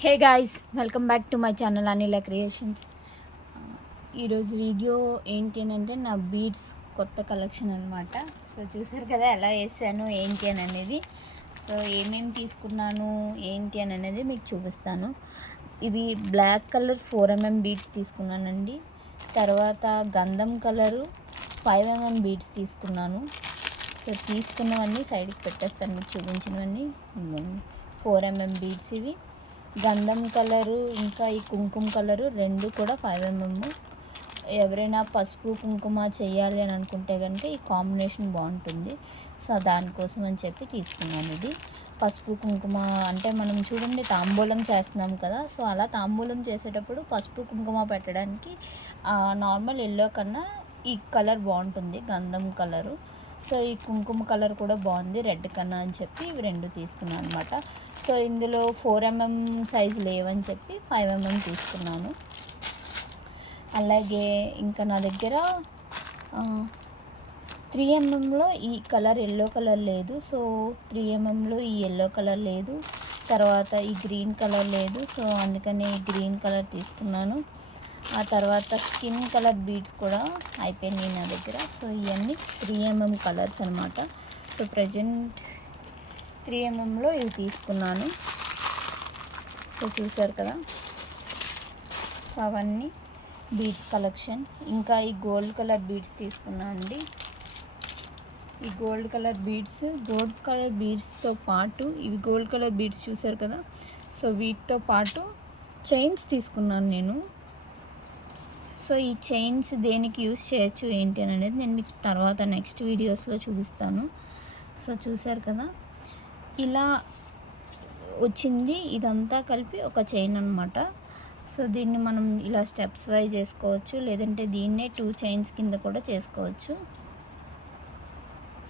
Hey guys, welcome back to my channel Anila creations. ఈరోజు video ఏంటి అని అంటే నా బీడ్స్ కొత్త కలెక్షన్ అనమాట. సో చూసారు కదా ఎలా వేసాను ఏంటి అని అనేది. సో ఏమేమి తీసుకున్నాను ఏంటి అని అనేది మీకు చూపిస్తాను. ఇవి బ్లాక్ కలర్ 4mm బీడ్స్ తీసుకున్నానండి. తర్వాత గంధం కలరు 5mm బీడ్స్ తీసుకున్నాను. సో తీసుకున్నవన్నీ సైడ్కి పెట్టేస్తాను, మీకు చూపించినవన్నీ 4mm బీడ్స్. ఇవి గంధం కలరు ఇంకా ఈ కుంకుమ కలరు రెండు కూడా 5mm. ఎవరైనా పసుపు కుంకుమ చేయాలి అని అనుకుంటే కనుక ఈ కాంబినేషన్ బాగుంటుంది. సో దానికోసం అని చెప్పి తీసుకున్నాను. ఇది పసుపు కుంకుమ అంటే మనం చూడండి తాంబూలం చేస్తున్నాం కదా, సో అలా తాంబూలం చేసేటప్పుడు పసుపు కుంకుమ పెట్టడానికి నార్మల్ ఎల్లో కన్నా ఈ కలర్ బాగుంటుంది, గంధం కలరు. సో ఈ కుంకుమ కలర్ కూడా బాగుంది రెడ్ కన్నా అని చెప్పి ఇవి రెండు తీసుకున్నాను అనమాట. సో ఇందులో 4mm సైజు లేవని చెప్పి 5mm తీసుకున్నాను. అలాగే ఇంకా నా దగ్గర 3mmలో ఈ కలర్ ఎల్లో కలర్ లేదు. సో 3mmలో ఈ ఎల్లో కలర్ లేదు, తర్వాత ఈ గ్రీన్ కలర్ లేదు. సో అందుకని ఈ గ్రీన్ కలర్ తీసుకున్నాను. ఆ తర్వాత స్కిన్ కలర్ బీడ్స్ కూడా అయిపోయినాయి నా దగ్గర. సో ఇవన్నీ 3mm కలర్స్ అనమాట. సో ప్రజెంట్ 3mmలో ఇవి తీసుకున్నాను. సో చూసారు కదా, సో అవన్నీ బీడ్స్ కలెక్షన్. ఇంకా ఈ గోల్డ్ కలర్ బీడ్స్ తీసుకున్నాను అండి. ఈ గోల్డ్ కలర్ బీడ్స్తో పాటు ఇవి గోల్డ్ కలర్ బీడ్స్ చూసారు కదా, సో వీటితో పాటు చైన్స్ తీసుకున్నాను నేను. సో ఈ చైన్స్ దేనికి యూస్ చేయొచ్చు ఏంటి అని అనేది నేను మీకు తర్వాత నెక్స్ట్ వీడియోస్లో చూపిస్తాను. సో చూసారు కదా, ఇలా వచ్చింది. ఇదంతా కలిపి ఒక చైన్ అనమాట. సో దీన్ని మనం ఇలా స్టెప్స్ వైజ్ చేసుకోవచ్చు, లేదంటే దీన్నే 2 చైన్స్ కింద కూడా చేసుకోవచ్చు.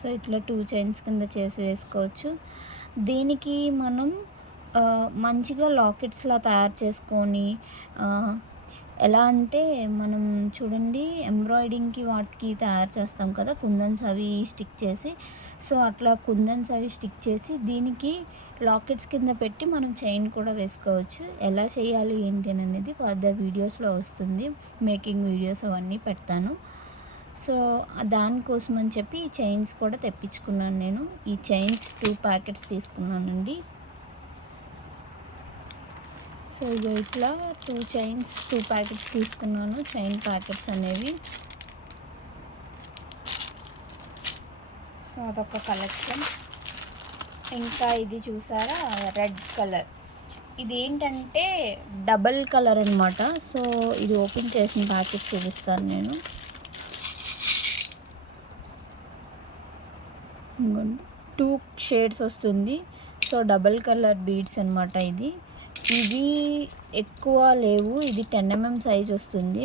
సో ఇట్లా 2 చైన్స్ కింద చేసి వేసుకోవచ్చు. దీనికి మనం మంచిగా లాకెట్స్లా తయారు చేసుకొని ఎలా అంటే మనం చూడండి ఎంబ్రాయిడింగ్కి వాటికి తయారు చేస్తాం కదా కుందన్స్ అవి స్టిక్ చేసి. సో అట్లా కుందన్స్ అవి స్టిక్ చేసి దీనికి లాకెట్స్ కింద పెట్టి మనం చైన్ కూడా వేసుకోవచ్చు. ఎలా చేయాలి ఏంటి అనేది ఫర్దర్ వీడియోస్లో వస్తుంది, మేకింగ్ వీడియోస్ అవన్నీ పెడతాను. సో దానికోసం అని చెప్పి ఈ చైన్స్ కూడా తెప్పించుకున్నాను నేను. ఈ చైన్స్ 2 ప్యాకెట్స్ తీసుకున్నానండి. సో ఇగో ఇట్లా 2 ప్యాకెట్స్ తీసుకున్నాను, చైన్ ప్యాకెట్స్ అనేవి. సో అదొక కలెక్షన్. ఇంకా ఇది చూసారా రెడ్ కలర్, ఇది ఏంటంటే డబల్ కలర్ అనమాట. సో ఇది ఓపెన్ చేసిన ప్యాకెట్ చూపిస్తాను నేను. 2 షేడ్స్ వస్తుంది. సో డబల్ కలర్ బీడ్స్ అనమాట. ఇవి ఎక్కువ లేవు, ఇది 10mm సైజ్ వస్తుంది.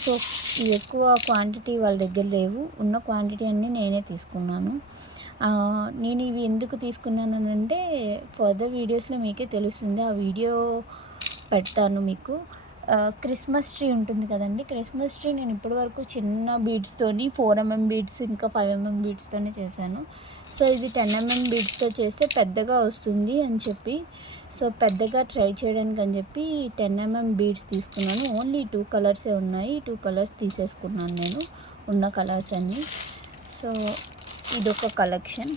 సో ఇవి ఎక్కువ క్వాంటిటీ వాళ్ళ దగ్గర లేవు, ఉన్న క్వాంటిటీ అన్నీ నేనే తీసుకున్నాను. నేను ఇవి ఎందుకు తీసుకున్నానంటే ఫర్దర్ వీడియోస్లో మీకే తెలుస్తుంది, ఆ వీడియో పెడతాను మీకు. క్రిస్మస్ ట్రీ ఉంటుంది కదండి, క్రిస్మస్ ట్రీ నేను ఇప్పటివరకు చిన్న బీడ్స్తోని 4mm బీడ్స్ ఇంకా 5mm బీడ్స్తోనే చేశాను. సో ఇది 10mm బీడ్స్తో చేస్తే పెద్దగా వస్తుంది అని చెప్పి, సో పెద్దగా ట్రై చేయడానికి అని చెప్పి 10mm బీడ్స్ తీసుకున్నాను. ఓన్లీ 2 కలర్సే ఉన్నాయి, 2 కలర్స్ తీసేసుకున్నాను నేను ఉన్న కలర్స్ అన్నీ. సో ఇదొక కలెక్షన్.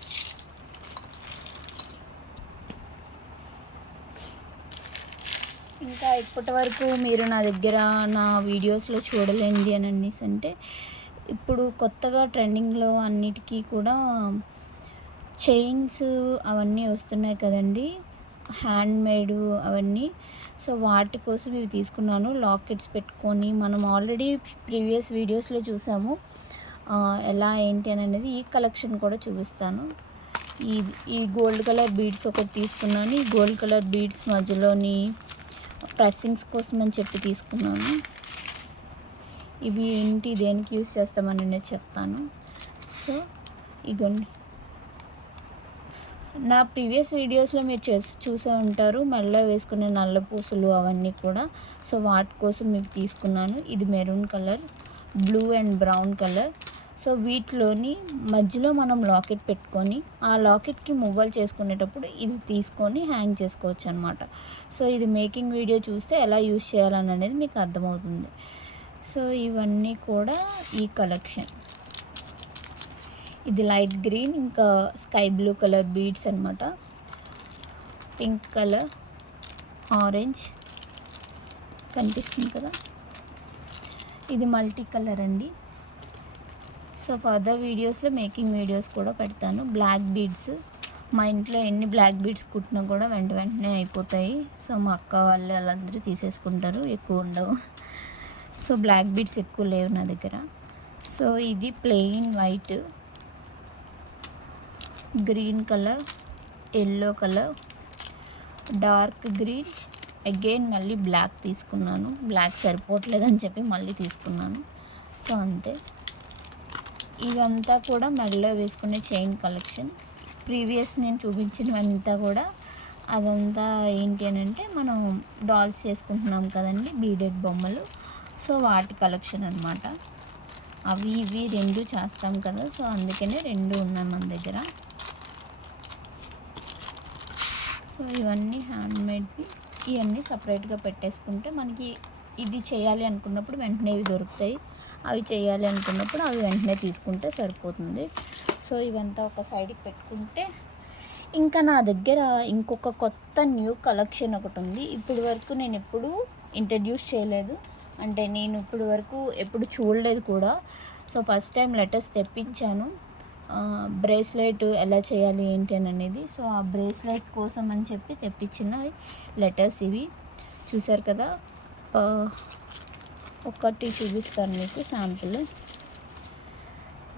ఇంకా ఇప్పటి వరకు మీరు నా దగ్గర నా వీడియోస్లో చూడలేండి అని అనేసి అంటే, ఇప్పుడు కొత్తగా ట్రెండింగ్లో అన్నిటికీ కూడా చైన్స్ అవన్నీ వస్తున్నాయి కదండి, హ్యాండ్మేడ్ అవన్నీ. సో వాటి కోసం ఇవి తీసుకున్నాను. లాకెట్స్ పెట్టుకొని మనం ఆల్రెడీ ప్రీవియస్ వీడియోస్లో చూసాము ఎలా ఏంటి అని అనేది. ఈ కలెక్షన్ కూడా చూపిస్తాను. ఈ గోల్డ్ కలర్ బీడ్స్ ఒకటి తీసుకున్నాను. ఈ గోల్డ్ కలర్ బీడ్స్ మధ్యలోని ప్రెస్సింగ్స్ కోసం అని చెప్పి తీసుకున్నాను. ఇవి ఏంటి దేనికి యూస్ చేస్తామని నేను చెప్తాను. సో ఇగోండి, నా ప్రీవియస్ వీడియోస్లో మీరు చూసే ఉంటారు మెడలో వేసుకునే నల్ల పూసలు అవన్నీ కూడా. సో వాటి కోసం ఇవి తీసుకున్నాను. ఇది maroon colour, blue and brown colour. So వీటిలోని మధ్యలో మనం లాకెట్ పెట్టుకొని ఆ లాకెట్కి మువ్వలు చేసుకునేటప్పుడు ఇది తీసుకొని హ్యాంగ్ చేసుకోవచ్చు అనమాట. సో ఇది మేకింగ్ వీడియో చూస్తే ఎలా యూస్ చేయాలని అనేది మీకు అర్థమవుతుంది. సో ఇవన్నీ కూడా ఈ కలెక్షన్. ఇది లైట్ గ్రీన్ ఇంకా స్కై బ్లూ కలర్ బీడ్స్ అనమాట. పింక్ కలర్, ఆరెంజ్ కనిపిస్తుంది కదా, ఇది మల్టీ కలర్ అండి. సో ఫర్దర్ వీడియోస్లో మేకింగ్ వీడియోస్ కూడా పెడతాను. బ్లాక్ బీడ్స్, మా ఇంట్లో ఎన్ని బ్లాక్ బీడ్స్ కుట్టినా కూడా వెంటనే అయిపోతాయి. సో మా అక్క వాళ్ళు వాళ్ళందరూ తీసేసుకుంటారు, ఎక్కువ ఉండవు. సో బ్లాక్ బీడ్స్ ఎక్కువ లేవు నా దగ్గర. సో ఇది plain white, green colour, yellow colour, dark green, again మళ్ళీ బ్లాక్ తీసుకున్నాను. బ్లాక్ సరిపోవట్లేదని చెప్పి మళ్ళీ తీసుకున్నాను. సో అంతే. ఇవంతా కూడా మెడలో వేసుకునే చైన్ కలెక్షన్. ప్రీవియస్ నేను చూపించినవంతా కూడా అదంతా ఏంటి అని అంటే మనం డాల్స్ చేసుకుంటున్నాం కదండి, బీడెడ్ బొమ్మలు. సో వాటి కలెక్షన్ అనమాట. అవి ఇవి రెండు చేస్తాం కదా, సో అందుకనే రెండు ఉన్నాయి మన దగ్గర. సో ఇవన్నీ హ్యాండ్మేడ్వి. ఇవన్నీ సపరేట్గా పెట్టేసుకుంటే మనకి ఇది చేయాలి అనుకున్నప్పుడు వెంటనే ఇవి దొరుకుతాయి, అవి చేయాలి అనుకున్నప్పుడు అవి వెంటనే తీసుకుంటే సరిపోతుంది. సో ఇవంతా ఒక సైడ్కి పెట్టుకుంటే ఇంకా నా దగ్గర ఇంకొక కొత్త న్యూ కలెక్షన్ ఒకటి ఉంది. ఇప్పటి వరకు నేను ఎప్పుడూ ఇంట్రడ్యూస్ చేయలేదు, అంటే నేను ఇప్పటి వరకు ఎప్పుడు చూడలేదు కూడా. సో ఫస్ట్ టైం లెటర్స్ తెప్పించాను, బ్రేస్లెట్ ఎలా చేయాలి ఏంటి అని అనేది. సో ఆ బ్రేస్లెట్ కోసం అని చెప్పి తెప్పించిన లెటర్స్ ఇవి చూసారు కదా. ఒకటి చూపిస్తాను మీకు శాంపుల్.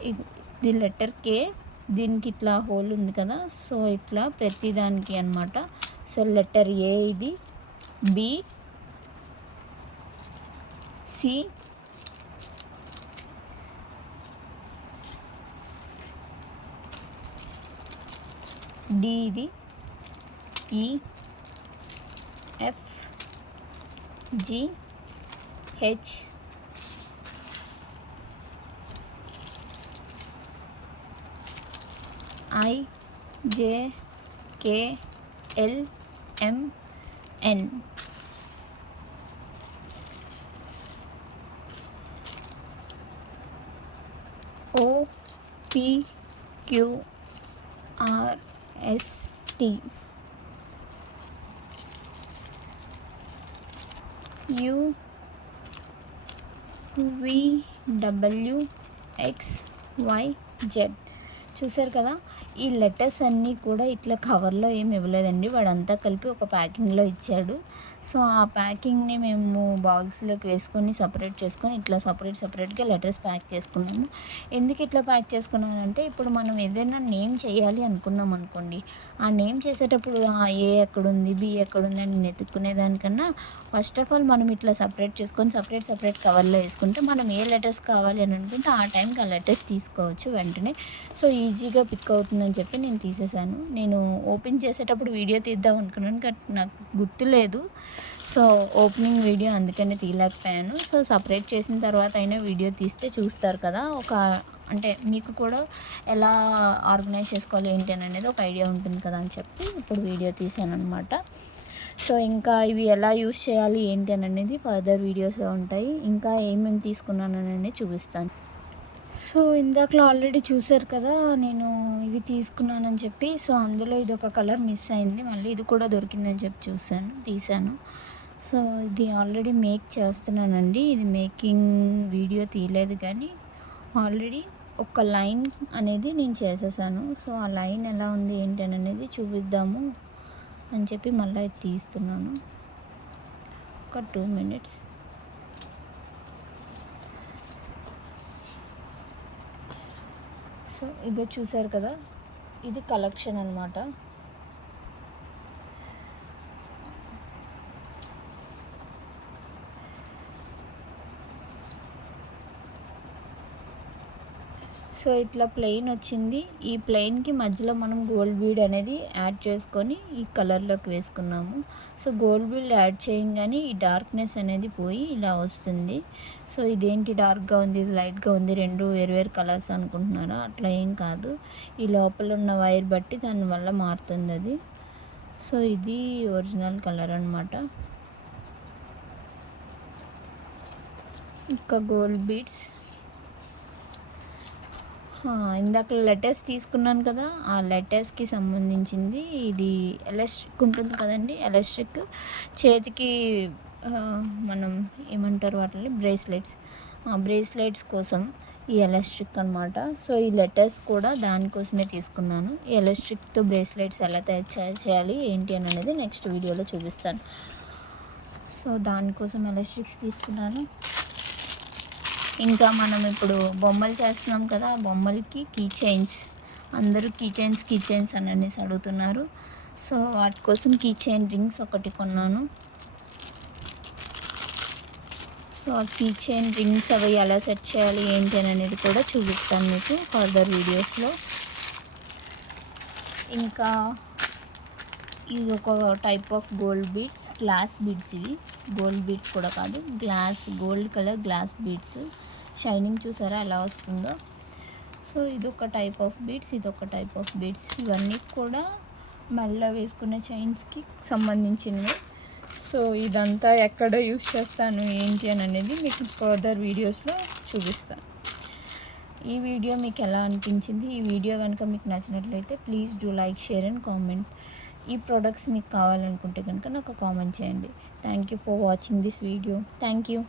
ఇది లెటర్ కే, దీనికి ఇట్లా హోల్ ఉంది కదా, సో ఇట్లా ప్రతిదానికి అనమాట. సో లెటర్ ఏ, ఇది బి, సి, డి, ఇది E, F, G, H, I, J, K, L, M, N. O, P, Q, R, S, T, U, V, W, X, Y, Z. చూసారు కదా. ఈ లెటర్స్ అన్నీ కూడా ఇట్లా కవర్లో ఏమి ఇవ్వలేదండి, వాడంతా కలిపి ఒక ప్యాకింగ్లో ఇచ్చాడు. సో ఆ ప్యాకింగ్ని మేము బాక్స్లోకి వేసుకొని సపరేట్ చేసుకొని ఇట్లా సపరేట్గా లెటర్స్ ప్యాక్ చేసుకున్నాము. ఎందుకు ఇట్లా ప్యాక్ చేసుకున్నానంటే, ఇప్పుడు మనం ఏదైనా నేమ్ చేయాలి అనుకున్నాం అనుకోండి, ఆ నేమ్ చేసేటప్పుడు ఏ ఎక్కడుంది, బి ఎక్కడుంది అని వెతుక్కునే దానికన్నా ఫస్ట్ ఆఫ్ ఆల్ మనం ఇట్లా సపరేట్ చేసుకొని సపరేట్ కవర్లో వేసుకుంటే మనం ఏ లెటర్స్ కావాలి అని అనుకుంటే ఆ టైంకి ఆ లెటర్స్ తీసుకోవచ్చు వెంటనే. సో ఈజీగా పిక్ అవుతుందని చెప్పి నేను తీసేసాను. నేను ఓపెన్ చేసేటప్పుడు వీడియో తీద్దాం అనుకున్నాను, కానీ నాకు గుర్తులేదు. సో ఓపెనింగ్ వీడియో అందుకనే తీయలేకపోయాను. సో సపరేట్ చేసిన తర్వాత అయినా వీడియో తీస్తే చూస్తారు కదా, ఒక అంటే మీకు కూడా ఎలా ఆర్గనైజ్ చేసుకోవాలి ఏంటి అని అనేది ఒక ఐడియా ఉంటుంది కదా అని చెప్పి ఇప్పుడు వీడియో తీసాను అనమాట. సో ఇంకా ఇవి ఎలా యూస్ చేయాలి ఏంటి అని అనేది ఫర్దర్ వీడియోస్లో ఉంటాయి. ఇంకా ఏమేమి తీసుకున్నాను అనేది చూపిస్తాను. సో ఇందాకలో ఆల్రెడీ చూసారు కదా నేను ఇవి తీసుకున్నానని చెప్పి. సో అందులో ఇది ఒక కలర్ మిస్ అయింది, మళ్ళీ ఇది కూడా దొరికిందని చెప్పి తీసాను. సో ఇది ఆల్రెడీ మేక్ చేస్తున్నానండి. ఇది మేకింగ్ వీడియో తీయలేదు, కానీ ఆల్రెడీ ఒక లైన్ అనేది నేను చేసేసాను. సో ఆ లైన్ ఎలా ఉంది ఏంటి అనేది చూపిద్దాము అని చెప్పి మళ్ళీ ఇది తీస్తున్నాను. ఒక 2 minutes. సో ఇదో చూసారు కదా, ఇది కలెక్షన్ అనమాట. సో ఇట్లా ప్లెయిన్ వచ్చింది. ఈ ప్లెయిన్కి మధ్యలో మనం గోల్డ్ బీడ్ అనేది యాడ్ చేసుకొని ఈ కలర్లోకి వేసుకున్నాము. సో గోల్డ్ బీడ్ యాడ్ చేయంగానే ఈ డార్క్నెస్ అనేది పోయి ఇలా వస్తుంది. సో ఇదేంటి డార్క్గా ఉంది, ఇది లైట్గా ఉంది, రెండు వేరు కలర్స్ అనుకుంటున్నారా? అట్లా ఏం కాదు. ఈ లోపల ఉన్న వైర్ బట్టి దానివల్ల మారుతుంది అది. సో ఇది ఒరిజినల్ కలర్ అనమాట. ఇంకా గోల్డ్ బీడ్స్ ఇందాక లెటర్స్ తీసుకున్నాను కదా, ఆ లెటర్స్కి సంబంధించింది. ఇది ఎలాస్టిక్ ఉంటుంది కదండి, ఎలాస్టిక్ చేతికి మనం ఏమంటారు వాటిని, బ్రేస్లెట్స్ కోసం ఈ ఎలాస్టిక్ అనమాట. సో ఈ లెటర్స్ కూడా దానికోసమే తీసుకున్నాను. ఈ ఎలాస్టిక్తో బ్రేస్లెట్స్ ఎలా తయారు చేయాలి ఏంటి అని అనేది నెక్స్ట్ వీడియోలో చూపిస్తాను. సో దానికోసం ఎలాస్టిక్స్ తీసుకున్నాను. ఇంకా మనం ఇప్పుడు బొమ్మలు చేస్తున్నాం కదా, ఆ బొమ్మలకి కీ చైన్స్, అందరూ కీ చైన్స్ అని అనేసి అడుగుతున్నారు. సో వాటి కోసం కీ చైన్ రింగ్స్ ఒకటి కొన్నాను. సో ఆ కీ చైన్ రింగ్స్ అవి ఎలా సెట్ చేయాలి ఏంటి అని అనేది కూడా చూపిస్తాను మీకు ఫర్దర్ వీడియోస్లో. ఇంకా ఇది ఒక type of gold beads, glass beads. ఇవి గోల్డ్ బీడ్స్ కూడా కాదు, gold colour glass beads. Shining చూసారా ఎలా వస్తుందో. సో ఇదొక టైప్ ఆఫ్ బీడ్స్, ఇదొక టైప్ ఆఫ్ బీడ్స్. ఇవన్నీ కూడా మెడలో వేసుకునే చైన్స్కి సంబంధించినవి. సో ఇదంతా ఎక్కడ యూస్ చేస్తాను ఏంటి అని అనేది మీకు ఫర్దర్ వీడియోస్లో చూపిస్తాను. ఈ వీడియో మీకు ఎలా అనిపించింది? ఈ వీడియో కనుక మీకు నచ్చినట్లయితే please do like, share and comment. ఈ ప్రోడక్ట్స్ మీకు కావాలనుకుంటే కనుక నాకు కామెంట్ చేయండి. Thank you for watching this video. Thank you.